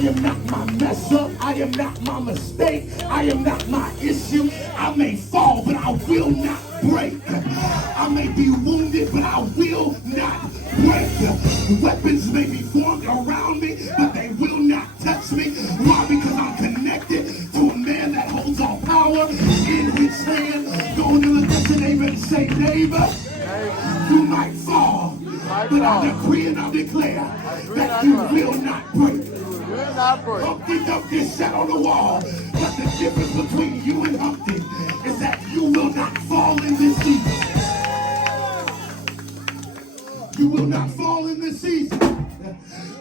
I am not my mess up. I am not my mistake. I am not my issue. I may fall, but I will not break. I may be wounded, but I will not break. Weapons may be formed around me, but they will not touch me. Why? Because I'm connected to a man that holds all power in his hand. Go on and look at your neighbor and say, neighbor, you might fall, but I decree and I declare that you will not break. Humpty Dumpty sat on the wall, but the difference between you and Humpty is that you will not fall in this season. You will not fall in this season.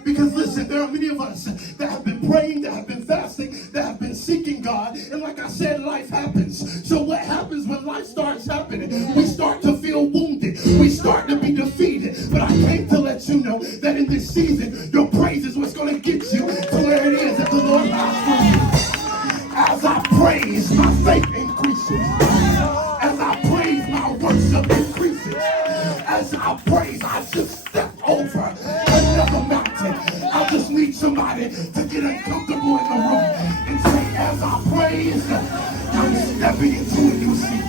Because listen, there are many of us that have been praying, that have been fasting, that have been seeking God. And like I said, life happens. So what happens when life starts happening? We start to feel wounded. We start to be defeated. But I came to let you know that in this season, your praise is what's going to get you to where it is that the Lord has for you. As I praise, my faith increases. As I praise, my worship increases. As I praise, I just step over another mountain. I just need somebody to get uncomfortable in the room and say, as I praise, I'm stepping into a new season.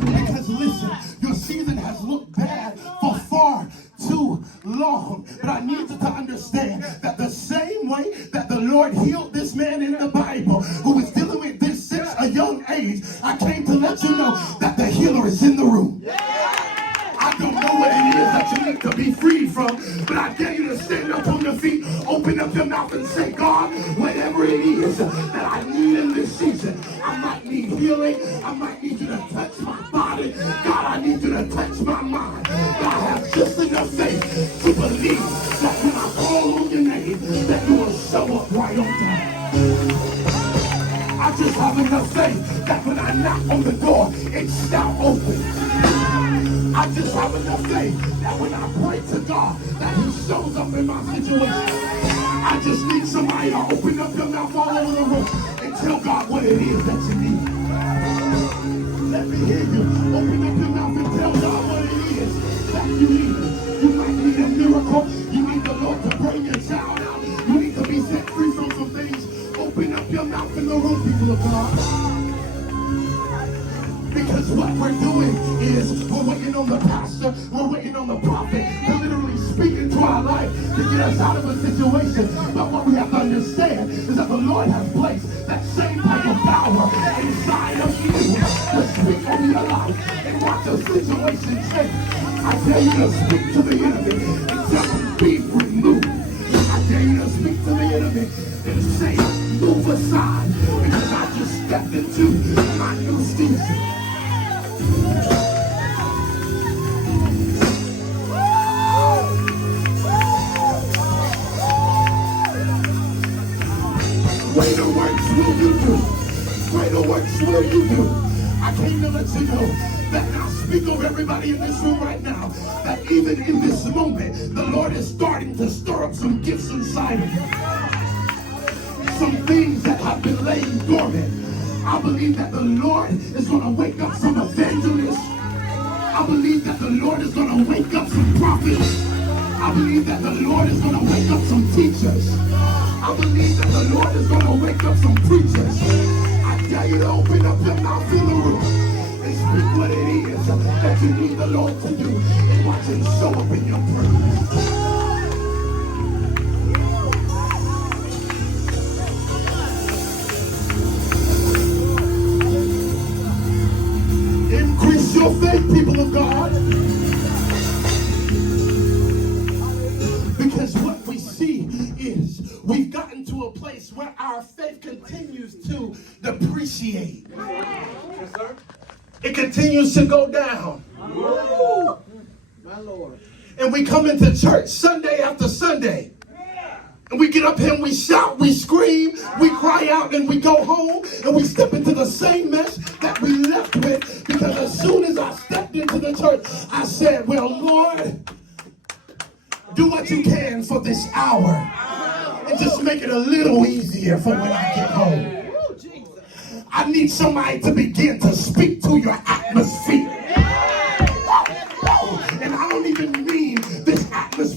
Because listen, your season has looked bad for far too long. But I need you to understand that the same way that the Lord healed this man in the Bible who was dealing with this since a young age, I came to let you know that the healer is in the room. I don't know what it is that you need to be free from, but I dare you to stand up on your feet, open up your mouth and say, God, whatever it is that I need in this season, I might need healing, I might need you to touch my body, God, I need you to touch my mind. God, I have just enough faith to believe that when I call on your name, that you will show up right on time. I just have enough faith that when I knock on the door, it shall open. I just have enough faith that when I pray to God, that He shows up in my situation. I just need somebody to open up your mouth all over the room and tell God what it is that you need. Let me hear you. Open up your mouth and tell God what it is that you need. You might need a miracle. You need the Lord to bring your child out. You need to be set free from some things. Open up your mouth in the room, people of God. Because what we're doing is we're waiting on the pastor, we're waiting on the prophet to literally speak into our life to get us out of a situation. But what we have to understand is that the Lord has placed that same type of power inside of you to speak over your life and watch the situation change. I dare you to speak to the enemy and tell him, be removed. I dare you to speak to the enemy and say, move aside, because I just stepped into my new season. Greater works will you do. Greater works will you do. I came to let you know that I speak over everybody in this room right now, that even in this moment, the Lord is starting to stir up some gifts inside of you. Some things that have been laying dormant. I believe that the Lord is going to wake up some evangelists. I believe that the Lord is going to wake up some prophets. I believe that the Lord is going to wake up some teachers. I believe that the Lord is going to wake up some preachers. I dare you to open up your mouth in the room and speak what it is that you need the Lord to do and watch Him show up in your prayer. Increase your faith, people of God. Because what we see is we've gotten to a place where our faith continues to depreciate. Yes, sir. It continues to go down. Woo. My Lord. And we come into church Sunday after Sunday. And we get up here and we shout, we scream, we cry out, and we go home and we step into the same mess that we left with. Because as soon as I stepped into the church, I said, well, Lord, do what you can for this hour and just make it a little easier for when I get home. I need somebody to begin to speak to your atmosphere.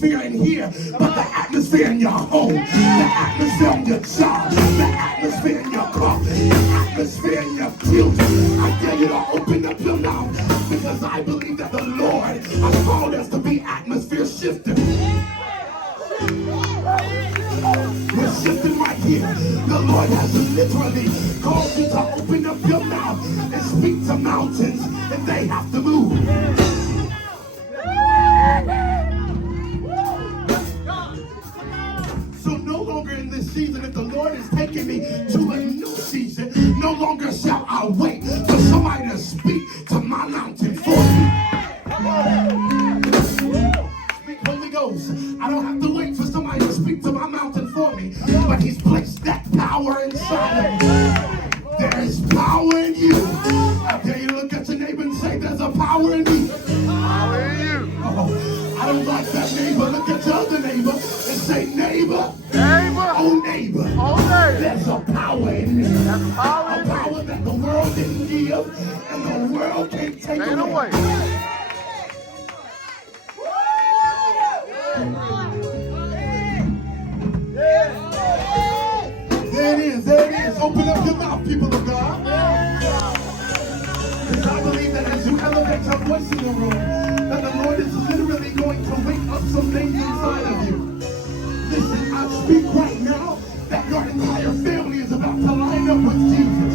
atmosphere in here, but the atmosphere in your home, the atmosphere on your job, the atmosphere in your car, the atmosphere in your children. I dare you to open up your mouth, because I believe that the Lord has called us to be atmosphere shifters. We're shifting right here. The Lord has literally called you to open up your mouth and speak to mountains, and they have to move. So no longer in this season, if the Lord is taking me to a new season, no longer shall I wait for somebody to speak to my mountain for me. Holy Ghost, I don't have to wait for somebody to speak to my mountain for me, but He's placed that power inside of me. There is power in you. I dare you to look at your neighbor and say, there's a power in me. Power in you. Oh, I don't like that neighbor. Look at your other neighbor and say, neighbor, oh neighbor, there's a power in me. A power that the world didn't give and the world can't take away. There it is. Open up your mouth, people of God. Because I believe that as you elevate your voice in the room, that the Lord is literally going to wake up some things inside of you. Listen, I speak right now that your entire family is about to line up with Jesus.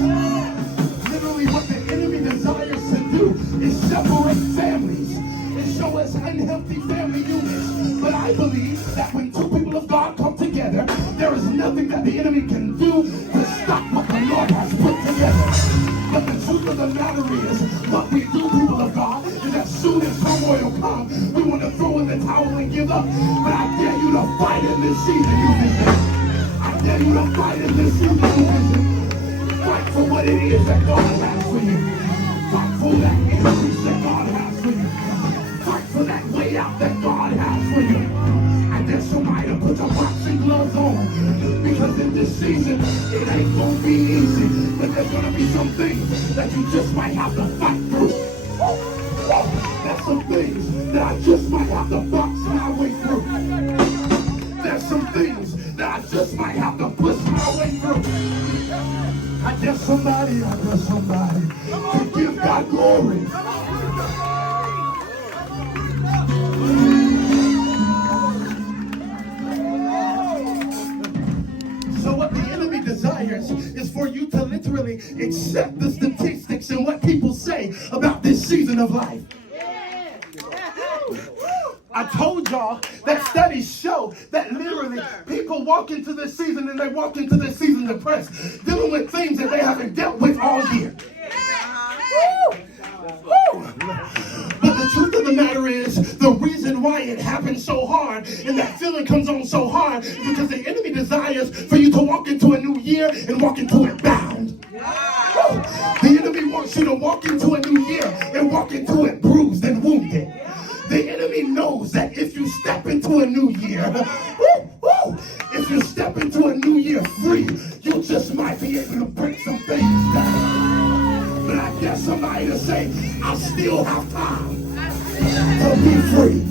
Literally what the enemy desires to do is separate families and show us unhealthy family units. But I believe that when two people of God come together, there is nothing that the enemy can do to stop what the Lord has put together. But the truth of the matter is, what we do, people of God, is as soon as turmoil comes, we want to throw in the towel and give up. But I dare you to fight in this season, you vision. I dare you to fight in this season, you vision. Fight for what it is that God has for you. Fight for that increase that God has for you. Fight for that way out that God has for you. And there's somebody to put your boxing gloves on, because in this season it ain't gonna be easy, but there's gonna be some things that you just might have to fight through. There's some things that I just might have to box my way through. There's some things that I just might have to push my way through. I dare somebody to give God glory. So what the enemy desires is for you to literally accept the statistics and what people say about this season of life. I told y'all that studies show that literally people walk into this season and they walk into this season depressed, dealing with things that they haven't dealt with all year. But the truth of the matter is, the reason why it happens so hard and that feeling comes on so hard is because the enemy desires for you to walk into a new year and walk into it bound. The enemy wants you to walk into a new year and walk into it bruised and wounded. The enemy knows that if you step into a new year, if you step into a new year free, you just might be able to break some things down. But I dare somebody to say, I still have time to be free.